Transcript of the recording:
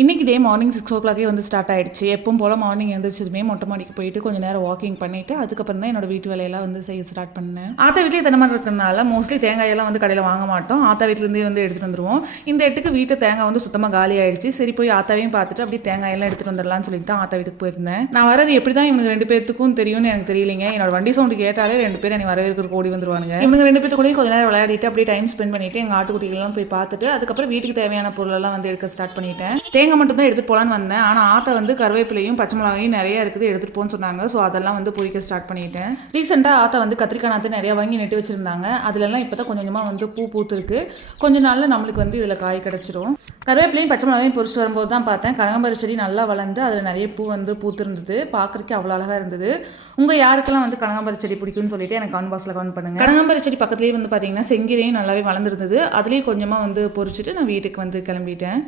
இன்றைக்கி day morning 6 வந்து start ஆகிடுச்சு. எப்பவும் போல் மார்னிங் எழுந்திரிச்சதுமே மொட்டை மாடிக்கு போயிட்டு கொஞ்சம் நேரம் வாக்கிங் பண்ணிவிட்டு அதுக்கப்புறம் தான் என்னோட வீட்டு வேலையெல்லாம் வந்து செய்ய ஸ்டார்ட் பண்ணேன். ஆத்தா வீட்லேயே தென்னை மரம் இருக்கிறதுனால மோஸ்ட்லி தேங்காயெல்லாம் வந்து கடையில் வாங்க மாட்டோம். ஆத்தா வீட்டிலேருந்தே வந்து எடுத்துகிட்டு வந்துடுவோம். இந்த எட்டுக்கு வீட்டு தேங்காய் வந்து சுத்தமாக காலி ஆகிடுச்சு. சரி போய் ஆத்தாவையும் பார்த்துட்டு அப்படியே தேங்காயெல்லாம் எடுத்துகிட்டு வந்துடலாம்னு சொல்லிட்டு தான் ஆத்தா வீட்டுக்கு போயிருந்தேன். நான் வரது எப்படி தான் இவங்க 2 பேர்த்துக்கும் தெரியும்னு எனக்கு தெரியலைங்க. என்னோட வண்டி சவுண்டு கேட்டாலே 2 பேர் என்னை வரவேற்கிறதுக்கு ஓடி வந்துருவாங்க. இவங்க 2 பேர்த்து கூட கொஞ்சம் நேரம் விளையாடிட்டு அப்படியே டைம் ஸ்பெண்ட் பண்ணிவிட்டு எங்கள் ஆட்டுக்குட்டிகளெல்லாம் போய் பார்த்துட்டு அதுக்கப்புறம் வீட்டுக்கு தேவையான பொருளெல்லாம் வந்து எடுக்க ஸ்டார்ட் பண்ணிட்டேன். தேங்காய் மட்டும் தான் எடுத்துகிட்டு வந்தேன். ஆனால் ஆத்தா வந்து கருவேப்பிலையும் பச்சை மிளகாயும் நிறைய இருக்குது எடுத்துகிட்டு போன்னு சொன்னாங்க. ஸோ அதெல்லாம் வந்து பொரிக்க ஸ்டார்ட் பண்ணிட்டேன். ரீசெண்டாக ஆத்தா வந்து கத்திரிக்காய் நாற்று நிறையா வாங்கி நட்டு வச்சுருந்தாங்க. அதுலலாம் இப்போ தான் கொஞ்சம் கொஞ்சமாக வந்து பூ பூத்துருக்கு. கொஞ்ச நாளில் நம்மளுக்கு வந்து இதில் காய் கிடச்சிரும். கருவேப்பிலையும் பச்சை மிளகாயும் பொரிச்சிட்டு வரும்போது தான் பார்த்தேன் கனகாம்பர செடி நல்லா வளர்ந்து அதில் நிறைய பூ வந்து பூத்துருந்தது. பார்க்குறதுக்கு அவ்வளோ அழகாக இருந்தது. உங்கள் யாருக்கெல்லாம் வந்து கனகாம்பர செடி பிடிக்கும்னு சொல்லிட்டு எனக்கு கமெண்ட் பாக்ஸில் கமெண்ட் பண்ணுங்கள். கனகாம்பர செடி பக்கத்துலேயே வந்து பார்த்தீங்கன்னா செங்கீரையும் நல்லாவே வளர்ந்துருந்தது. அதுலேயும் கொஞ்சமாக வந்து பொரிச்சிட்டு நான் வீட்டுக்கு வந்து கிளம்பிட்டேன்.